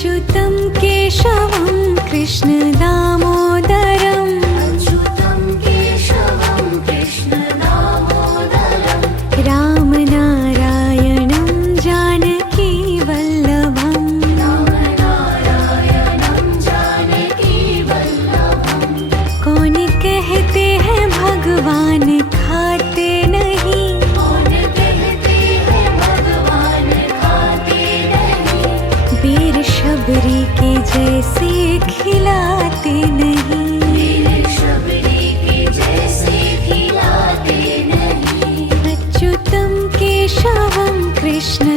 अच्युतं केशवं कृष्ण दामोदरम् अच्युतं केशवं कृष्ण दामोदरं रामनारायणं जानकी वल्लभम् रामनारायणं जानकी वल्लभम् कौन कहते हैं भगवान खाते नहीं कौन कहते हैं भगवान खाते नहीं वीर शबरी के जैसे खिलाते नहीं मेरे शबरी के जैसे खिलाते नहीं अच्युतं केशवं कृष्ण